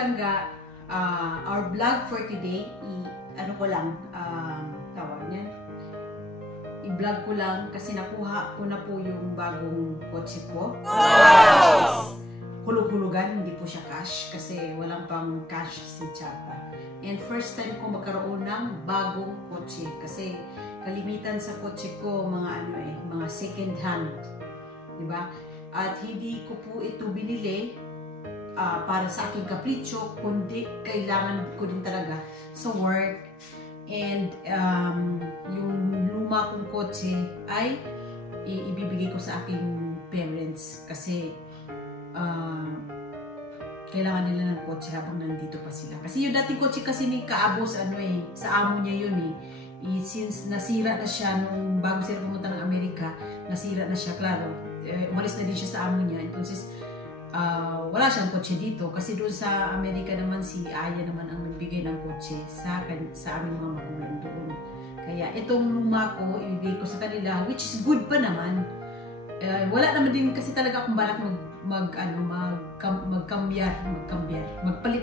palangga, our vlog for today, ano ko lang, tawag niyan, i-vlog ko lang kasi nakuha ko na po yung bagong kotse ko. Wow! Hulog-hulugan, hindi po siya cash kasi walang pang cash si Chapa. And first time ko magkaroon ng bagong kotse kasi kalimitan sa kotse ko mga second hand, di ba? At hindi ko po ito binili para sa aking kapritsyo, kundi kailangan ko din talaga sa work. And yung luma kong kotse ay ibibigay ko sa aking parents kasi kailangan nila ng kotse habang nandito pa sila. Kasi yung dating kotse kasi ni Kaabos, sa amo niya yun since nasira na siya nung bago sila pumunta ng Amerika, nasira na siya, klaro. Umalis na din siya sa amo niya. Entonces, wala siyang kotse dito kasi doon sa Amerika naman si Aya naman ang nagbigay ng kotse sa aming mga magulang doon. Kaya itong luma ko, ibigay ko sa kanila, which is good pa naman. Wala naman din kasi talaga akong balak magpalit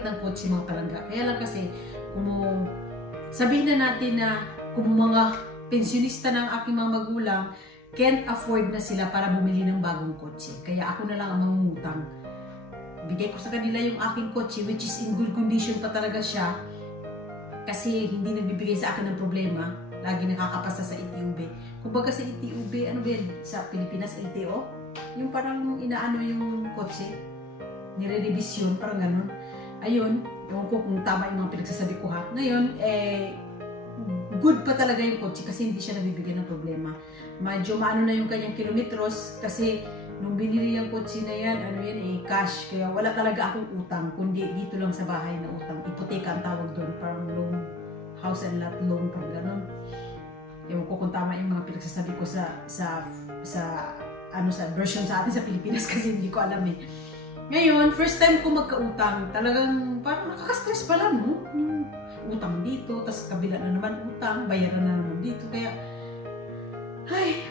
ng kotse mga palangga. Kaya lang kasi, sabihin na natin na kung mga pensionista ng aking mga magulang, can't afford na sila para bumili ng bagong kotse. Kaya ako na lang ang mangungutang. Bigay ko sa kanila yung aking kotse, which is in good condition pa talaga siya. Kasi hindi nagbibigay sa akin ng problema. Lagi nakakapasa sa ETUB. Kumbaga sa ETUB, ano ba yan? Sa Pilipinas, LTO? Yung parang inaano yung kotse. Nire-revision, parang ganun. Ayun, ewan ko kung tama yung mga pinagsasabi ko ha. Ngayon, good pa talaga yung kotse kasi hindi siya nabibigyan ng problema. Medyo maano na yung kanyang kilometros kasi nung binili yung kotse na yan, cash. Kaya wala talaga akong utang, kundi dito lang sa bahay na utang. Ipoteka ang tawag doon, parang loan, house and lot loan, parang ganun. Ewan ko kung tama yung mga pinagsasabi ko sa version sa atin sa Pilipinas kasi hindi ko alam eh. Ngayon, first time ko magkautang, talagang parang nakaka-stress pala, no? Utang dito, tas kabila na naman utang, bayaran na naman dito, kaya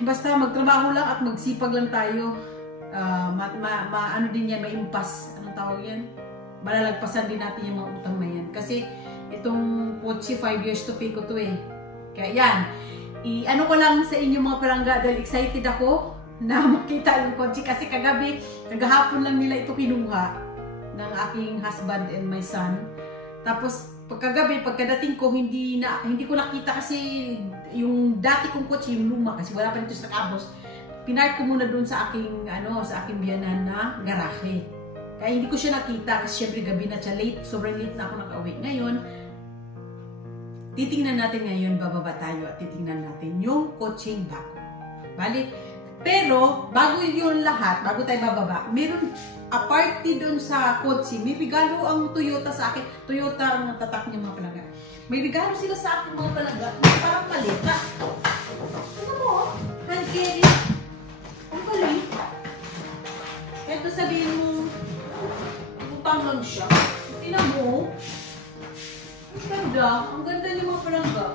basta magtrabaho lang at magsipag lang tayo. Ano din yan, may impas, anong tawag yan? Malalagpasan din natin yung mga utang na yan. Kasi itong kotse, 5 years to pay ko to eh. Kaya yan, ano ko lang sa inyo mga palangga dahil excited ako na makita yung kotse kasi kagahapon lang nila ito kinuha ng aking husband and my son. Tapos pagkagabi, pagkadating ko, hindi ko nakita kasi yung dati kong kotse, yung luma, kasi wala pa nito sa Cabos. Pinark ko muna doon sa aking biyanan na garahe. Kaya hindi ko siya nakita kasi syempre gabi na siya, sobrang late na ako nakauwi. Ngayon, titingnan natin ngayon, bababa tayo at titingnan natin yung kotseng bago. Bali, pero bago yun lahat, bago tayo bababa, meron aparte doon sa kotse, may regalo ang Toyota sa akin. Toyota ang tatak niya mga palangga. May regalo sila sa akin mga palangga. Parang paleta. Ano mo? Hand carry. Ang galing. Eto sabihin mo, utang lang siya. Tingnan mo. Ang ganda. Ang ganda niya mga palangga.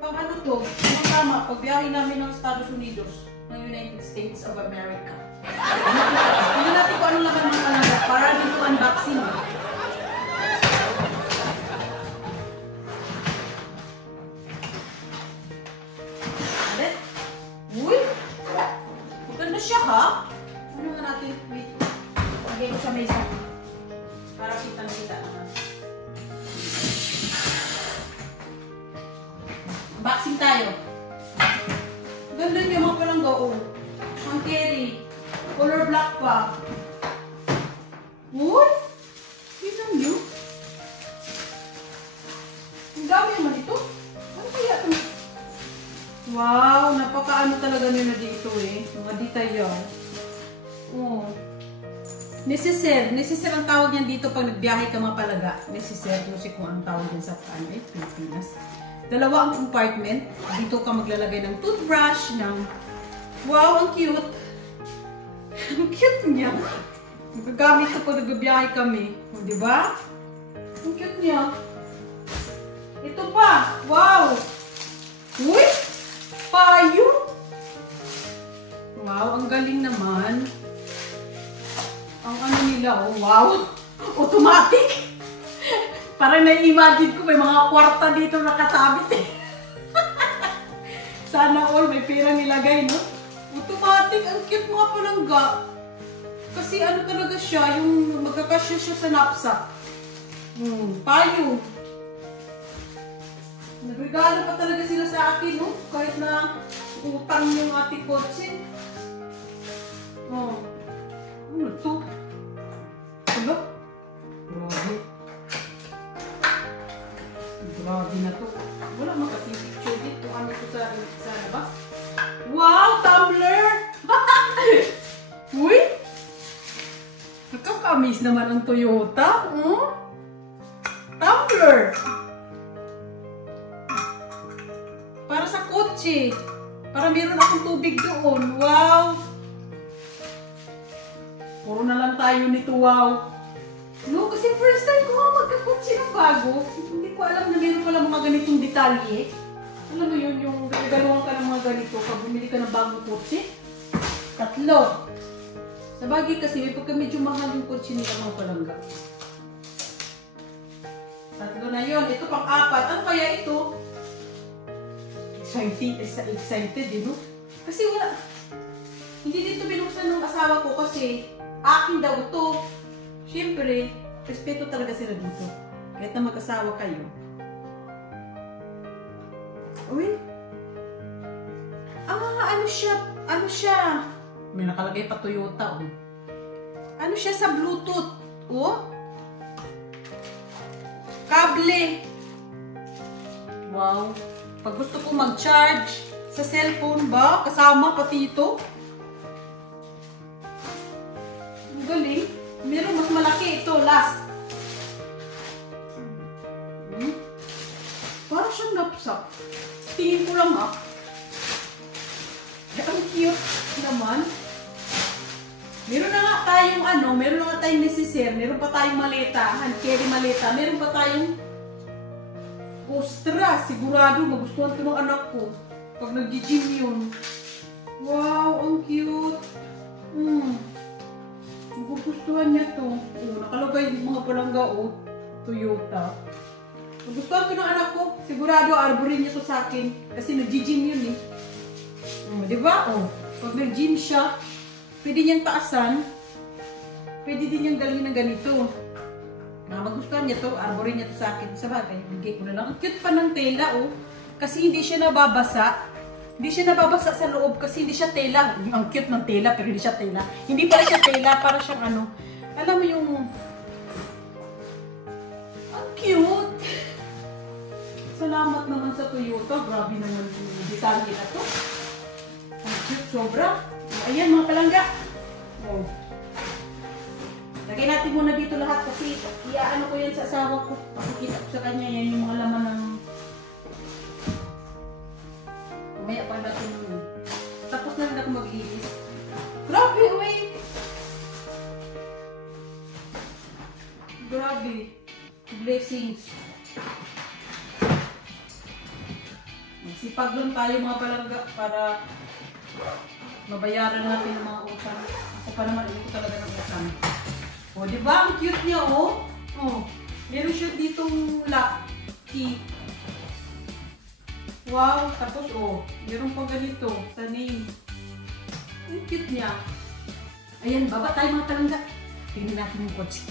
Pag ano to, tama, pag biyahe namin ng Estados Unidos, ng United States of America. Tignan natin kung anong laman ng palangga para dito unboxing. Alit? Uy! Maganda siya ha? Ano nga natin? Wait. Lagay ko sa mesa. Para kitang-kita naman. Unboxing tayo. Ganda niya mga palangga, oh. Ang carry. Color black pa. Uy! Tignan niyo. Ang dami naman ito. Ano kaya ito? Wow! Napakaano talaga nila dito eh. Mga detail. Oh. Necessaire. Necessaire ang tawag niyan dito pag nagbiyahe ka mga palangga. Necessaire. Kasi kung ang tawag din sa Pilipinas. Dalawa ang compartment. Dito ka maglalagay ng toothbrush, wow, ang cute. Ang cute niya. Magagamit ito pag nagbibiyahe kami. O, diba? Ang cute niya. Ito pa. Wow. Uy! Payo. Wow, ang galing naman. Ang ano nila, oh, wow. Automatic. Parang na-imagine ko may mga kwarta dito nakasabit eh. Sana all may pera nilagay, no? Automatic, ang cute mga palangga. Kasi ano talaga siya, yung magkakasya siya sa knapsack. Payo. Nagregalo pa talaga sila sa akin, no? Kahit na utang yung ating kotse. Oh. Ano to? Ano? Grabe. Grabe na to. Wala makapipicture dito. Ano to sa labas? Wow! Tumbler! Uy! Nakakamis naman ang Toyota. Tumbler! Para sa kotse. Para meron akong tubig doon. Wow! Puro na lang tayo nito, wow. No, kasi first time ko nga magkakotse ng bago. Hindi ko alam na meron pala mga ganitong detalye. Alam mo yun, yung gagaluhan ka ng mga ganito pag bumili ka ng bagong kotse. 3. Sa bagay kasi, may pagka medyo mahal yung kotse nila mga palangga. 3 na yun. Ito pang-4. Ano kaya ito? Excited, no? Kasi wala. Hindi dito binuksan ng asawa ko kasi akin daw ito. Siyempre, respeto talaga sila dito. Kahit na mag-asawa kayo. Uy. Ano siya? May nakalagay pa Toyota, oh. Ano siya sa Bluetooth? Oh? Kable. Wow. Pag gusto ko mag-charge sa cellphone ba, kasama pati ito. Ang galing. Meron mas malaki ito, last. Parang siyang knapsack. Tingin ko lang ha. Ang cute naman. Meron na nga tayong meron na nga tayong necessaire, meron pa tayong maleta, hand carry maleta, meron pa tayong ostra. Sigurado magustuhan ko ng anak ko pag nag-gym yun. Wow, ang cute. Magugustuhan niya to. Nakalagay yung mga palangga, Toyota. Magustuhan ko ng anak ko. Sigurado, arborin niya to sa akin. Kasi nag-gym yun eh. Diba? Pag nag-gym siya, pwede niyang taasan. Pwede din niyang dalhin ng ganito. Magustuhan niya to, arborin niya to sa akin. Sa bagay, bigay ko na lang. Ang cute pa ng tela, Kasi hindi siya nababasa. Hindi siya nababasa sa loob kasi hindi siya tela. Ang cute ng tela pero hindi siya tela. Hindi pala siya tela, para siyang alam mo yung... Ang cute! Salamat naman sa Toyota. Grabe naman yung detalye na to. Ang cute, sobra. Ayan mga palangga. Lagay natin muna dito lahat kasi iaano ko yan sa asawa ko. Pakikita ko sa kanya yan yung mga laman ng... Mamaya pa natin tapos na rin ako mag-iis. Grabe, Grabe. Blessings. Magsipag lang tayo mga palangga para mabayaran natin ang mga utang. Ako pa naman, hindi ko talaga ng utang. Diba? Ang cute niya, meron siya ditong lock key. Wow, tapos meron pa ganito sa name. Ang cute niya. Ayan, baba tayo mga palangga. Tingnan natin yung kotse.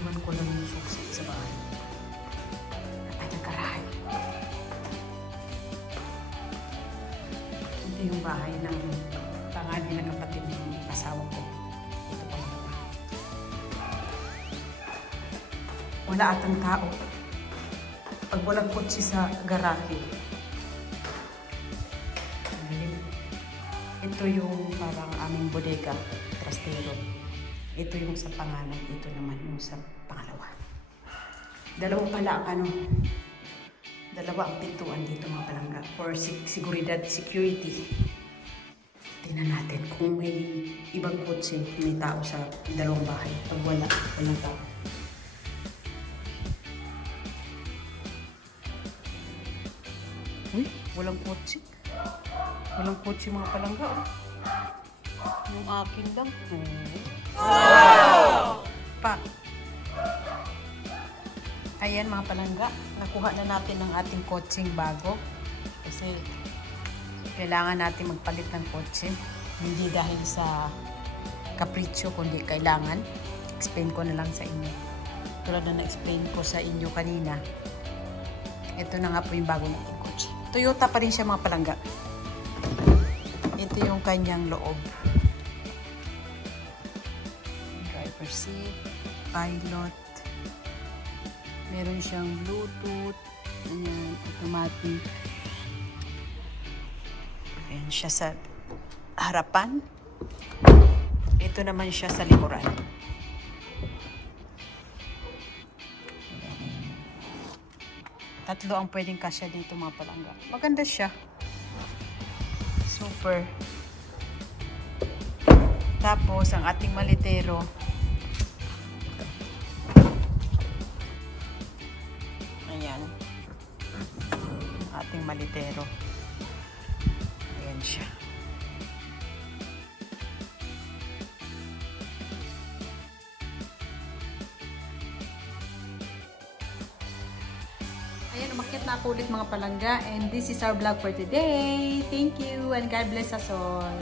Iwan ko lang yung suksik sa bahay. At ang karahay. Ito yung bahay ng panganay na kapatid ng asawa ko. Wala atang tao. Pag walang kotse sa garahe. Ito yung parang aming bodega, trastero. Ito yung sa panganay, ito naman yung sa pangalawa. Dalawa pala ang dalawa ang pintuan dito mga palangga for seguridad, security. Tingnan natin kung may ibang kotse, may tao sa dalawang bahay. Pag walang tao. Uy, walang kotse. Walang kotse mga palangga. Yung akin lang to. Wow! Pa. Ayan mga palangga. Nakuha na natin ang ating kotseng bago. Kasi kailangan natin magpalit ng kotse. Hindi dahil sa kapritsyo, kundi kailangan. Explain ko na lang sa inyo. Tulad na na-explain ko sa inyo kanina. Ito na nga po yung bago nating kotse. Toyota pa rin siya mga palangga. Ito yung kanyang loob. Driver seat, pilot. Meron siyang Bluetooth. Ayan, automatic. Ayan siya sa harapan. Ito naman siya sa likuran. Tatlo ang pwedeng kasya dito mga palangga. Maganda siya. Super. Tapos, ang ating malitero. Ayan. Ang ating malitero. Ayan siya. Ayan, umakyat na ako ulit mga palangga. And this is our vlog for today. Thank you and God bless us all.